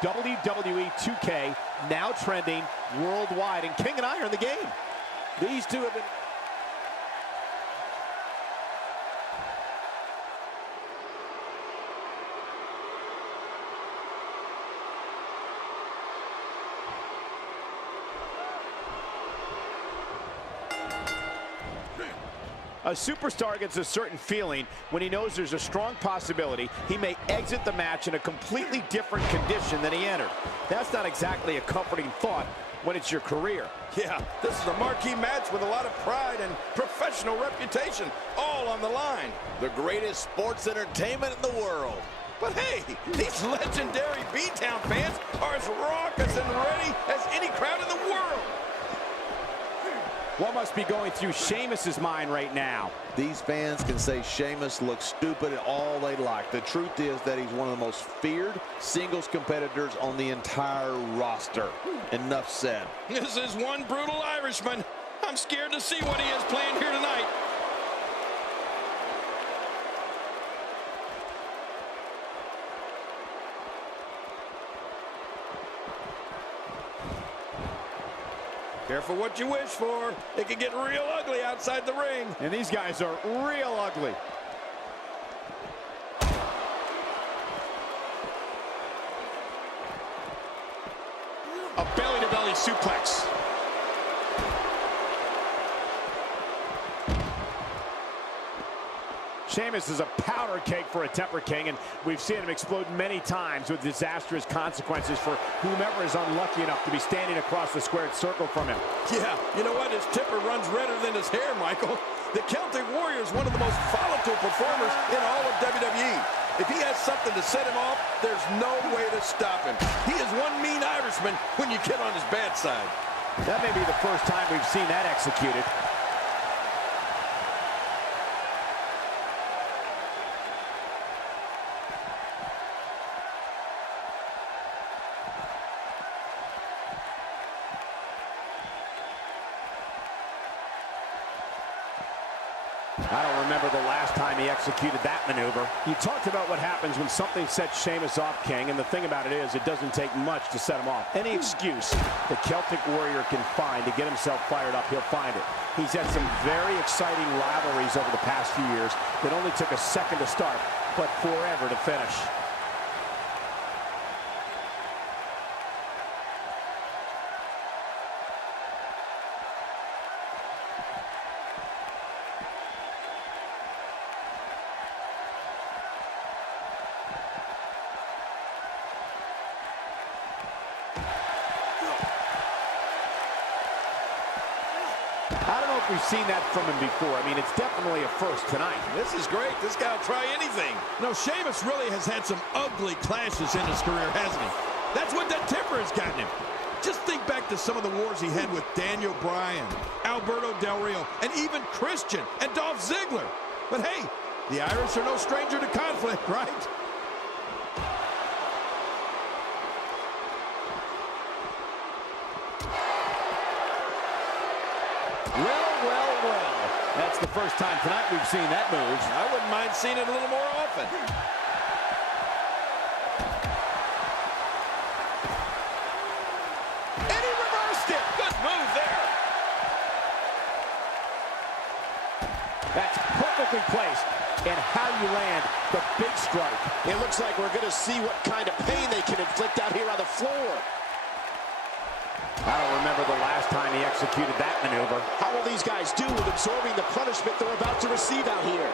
WWE 2K now trending worldwide, and King and I are in the game. These two have been... A superstar gets a certain feeling when he knows there's a strong possibility he may exit the match in a completely different condition than he entered. That's not exactly a comforting thought when it's your career. Yeah, this is a marquee match with a lot of pride and professional reputation, all on the line. The greatest sports entertainment in the world. But hey, these legendary B-Town fans are as raucous and ready as any crowd in the world. What must be going through Sheamus's mind right now? These fans can say Sheamus looks stupid all they like. The truth is that he's one of the most feared singles competitors on the entire roster. Enough said. This is one brutal Irishman. I'm scared to see what he has planned here tonight. Careful what you wish for. It can get real ugly outside the ring. And these guys are real ugly. A belly-to-belly suplex. Sheamus is a powder keg for a temper king, and we've seen him explode many times with disastrous consequences for whomever is unlucky enough to be standing across the squared circle from him. Yeah, you know what? His temper runs redder than his hair, Michael. The Celtic Warrior is one of the most volatile performers in all of WWE. If he has something to set him off, there's no way to stop him. He is one mean Irishman when you get on his bad side. That may be the first time we've seen that executed. I don't remember the last time he executed that maneuver. You talked about what happens when something sets Sheamus off, King, and the thing about it is it doesn't take much to set him off. Any excuse the Celtic Warrior can find to get himself fired up, he'll find it. He's had some very exciting rivalries over the past few years that only took a second to start, but forever to finish. I don't know if we've seen that from him before. I mean, it's definitely a first tonight. This is great. This guy will try anything. No, Sheamus really has had some ugly clashes in his career, hasn't he? That's what that temper has gotten him. Just think back to some of the wars he had with Daniel Bryan, Alberto Del Rio, and even Christian and Dolph Ziggler. But hey, the Irish are no stranger to conflict, right? Well. That's the first time tonight we've seen that move. I wouldn't mind seeing it a little more often. And he reversed it. Good move there. That's perfectly placed. And how you land the big strike. It looks like we're going to see what kind of pain they can inflict out here on the floor. I don't remember the last time he executed that maneuver. How will these guys do with absorbing the punishment they're about to receive out here?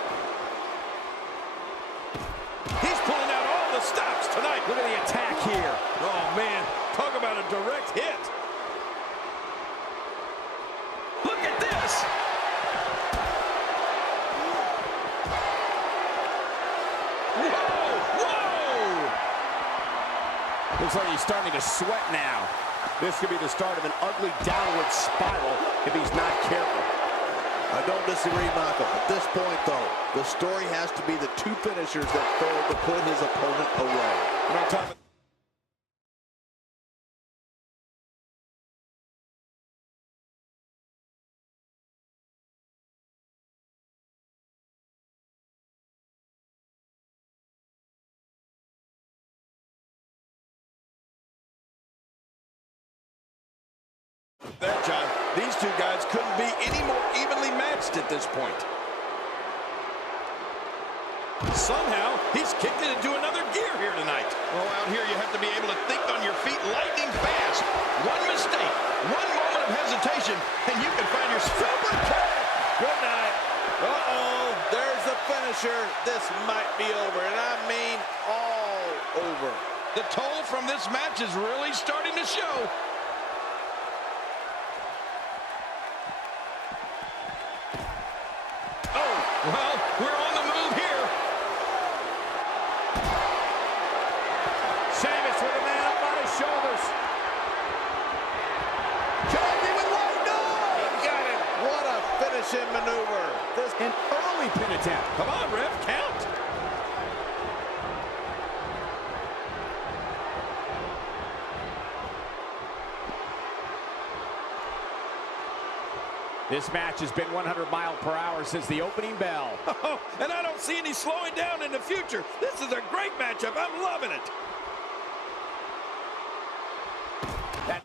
He's pulling out all the stops tonight. Look at the attack here. Oh, man. Talk about a direct hit. Look at this. Whoa! Looks like he's starting to sweat now. This could be the start of an ugly downward spiral if he's not careful. I don't disagree, Michael. At this point, though, the story has to be the two finishers that failed to put his opponent away. And on top of that, John. These two guys couldn't be any more evenly matched at this point. Somehow, he's kicked it into another gear here tonight. Oh, out here you have to be able to think on your feet lightning fast. One mistake, one moment of hesitation, and you can find your super kick. Good night. Uh-oh, there's the finisher. This might be over, and I mean all over. The toll from this match is really starting to show. Oh, well, we're on the move here. Sheamus with a man up on his shoulders. Kobe with one, no! He got him. What a finishing maneuver. This An early pin attempt. Come on, ref, count. This match has been 100 miles per hour since the opening bell. Oh, and I don't see any slowing down in the future. This is a great matchup. I'm loving it. That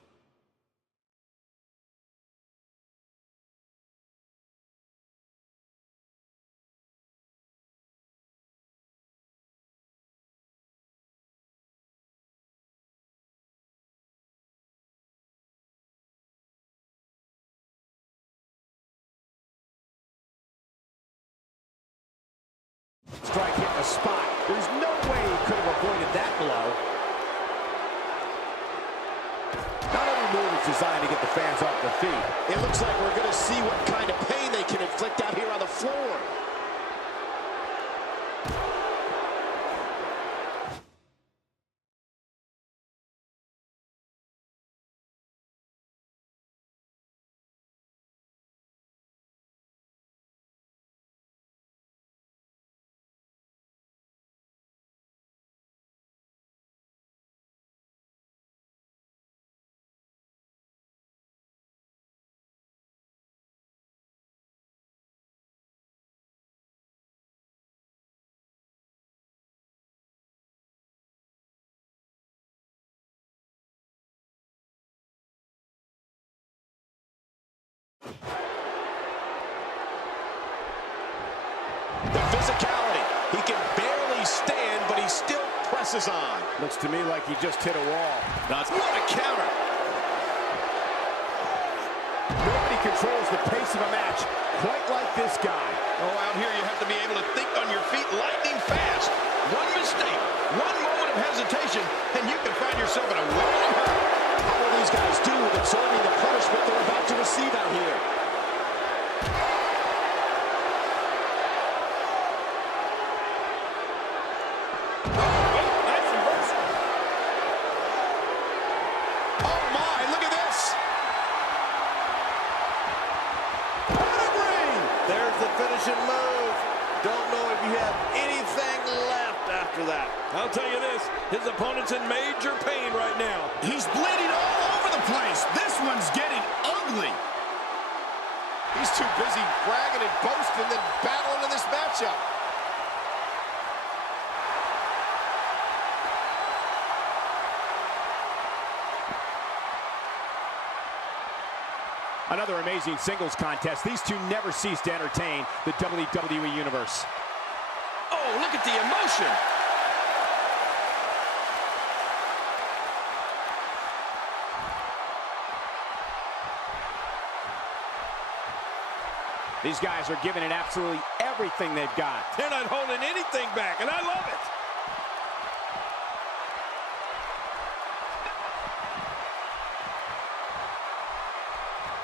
strike hit the spot. There's no way he could have avoided that blow. Not every move is designed to get the fans off their feet. It looks like we're going to see what kind of pain they can inflict out here on the floor. The physicality. He can barely stand, but he still presses on. Looks to me like he just hit a wall. What a counter. Nobody controls the pace of a match quite like this guy. Oh, out here you have to be able to think on your feet lightning fast. One mistake, one moment of hesitation, and you can find yourself in a world of hurt. How will these guys do with absorbing the punishment they're about to receive out here? Nice reversal. Oh my, look at this. pedigree. There's the finishing move. Don't know if you have anything left after that. I'll tell you this, his opponent's in major pain right now. He's bleeding all over the place. This one's getting ugly. He's too busy bragging and boasting than battling in this matchup. Another amazing singles contest. These two never cease to entertain the WWE Universe. Oh, look at the emotion. These guys are giving it absolutely everything they've got. They're not holding anything back, and I love it.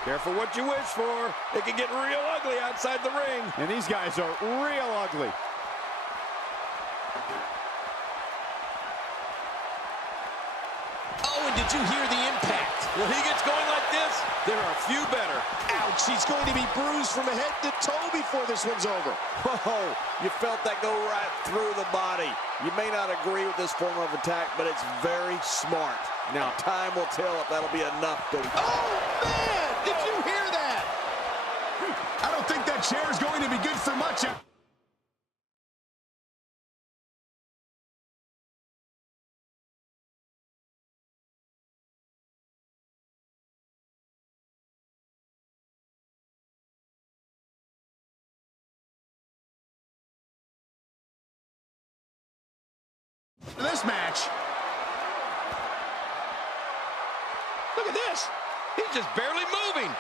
Careful what you wish for. It can get real ugly outside the ring. And these guys are real ugly. Oh, and did you hear the impact? When he gets going like this, there are few better. Ouch, he's going to be bruised from head to toe before this one's over. Whoa, you felt that go right through the body. You may not agree with this form of attack, but it's very smart. Now, time will tell if that'll be enough to... Oh, man! Did you hear that? I don't think that chair's going to be good for much. this match. Look at this. He's just barely moving.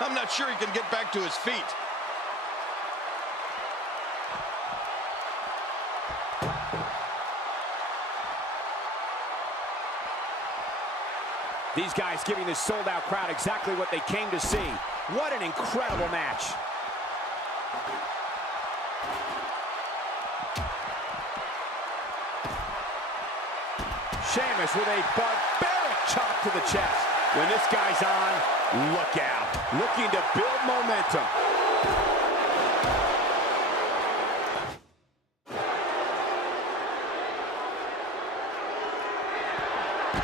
I'm not sure he can get back to his feet. These guys giving this sold-out crowd exactly what they came to see. What an incredible match. Sheamus with a barbaric chop to the chest. When this guy's on, look out. Looking to build momentum.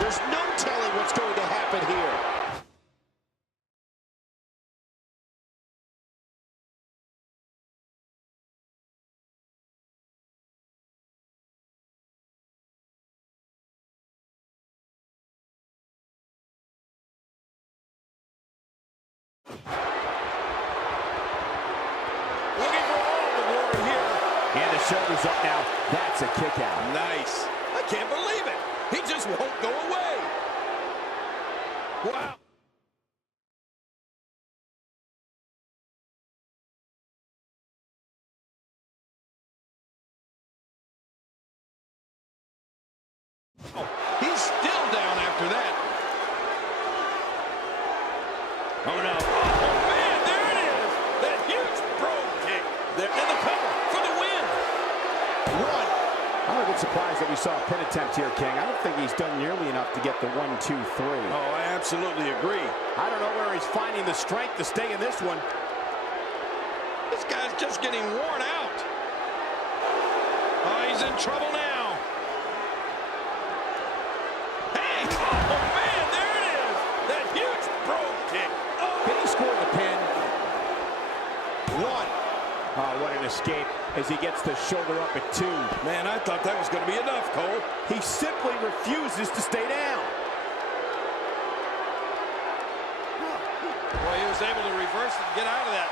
There's no telling what's going to happen here. Looking for all the glory here. And the shoulder's up now. That's a kick out. Nice. I can't believe it. He just won't go away. Wow. Oh, he's still down after that. Oh, no. Oh, man, there it is. That huge brogue kick. There, and the cover for the win. One. I'm a bit surprised that we saw a pin attempt here, King. I don't think he's done nearly enough to get the 1, 2, 3. Oh, I absolutely agree. I don't know where he's finding the strength to stay in this one. This guy's just getting worn out. Oh, he's in trouble now. Hey! Oh, man, there it is. That huge brogue kick. Oh. Can he score the pin? One. Oh, what an escape as he gets the shoulder up at 2. Man, I thought that was going to be enough, Cole. He simply refuses to stay down. Boy, he was able to reverse it and get out of that.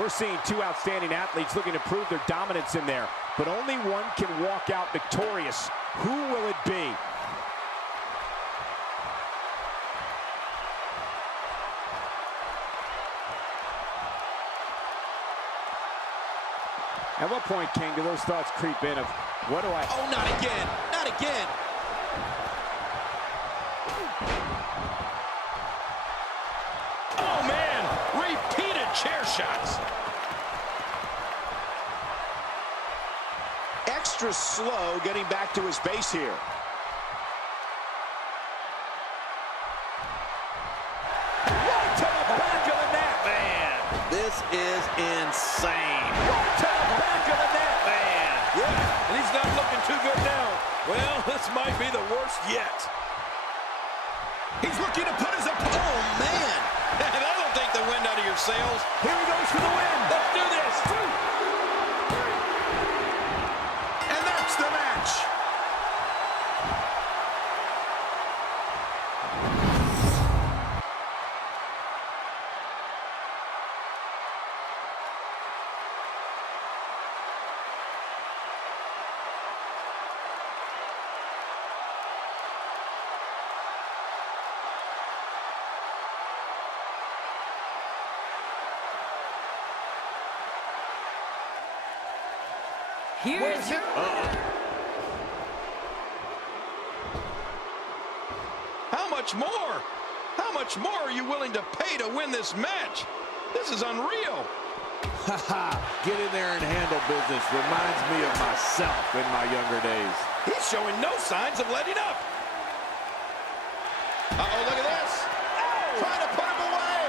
We're seeing two outstanding athletes looking to prove their dominance in there, but only one can walk out victorious. Who will it be? At what point, King, do those thoughts creep in of, what do I... Oh, not again. Not again. Oh, man. Repeated chair shots. Extra slow getting back to his base here. Right to the back of the net, man! This is insane. Right to the back of the net, man! Yeah, and he's not looking too good now. Well, this might be the worst yet. He's looking to put his opponent. Oh, man. That'll take the wind out of your sails. Here he goes for the win! Let's do this. And that's the match. Here's your... How much more? How much more are you willing to pay to win this match? This is unreal. Haha, get in there and handle business. Reminds me of myself in my younger days. He's showing no signs of letting up. Uh-oh, look at this. Oh! Trying to put him away.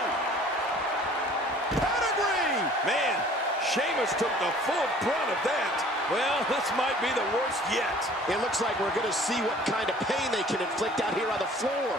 Pedigree! Man, Sheamus took the full brunt of that. Well, this might be the worst yet. It looks like we're going to see what kind of pain they can inflict out here on the floor.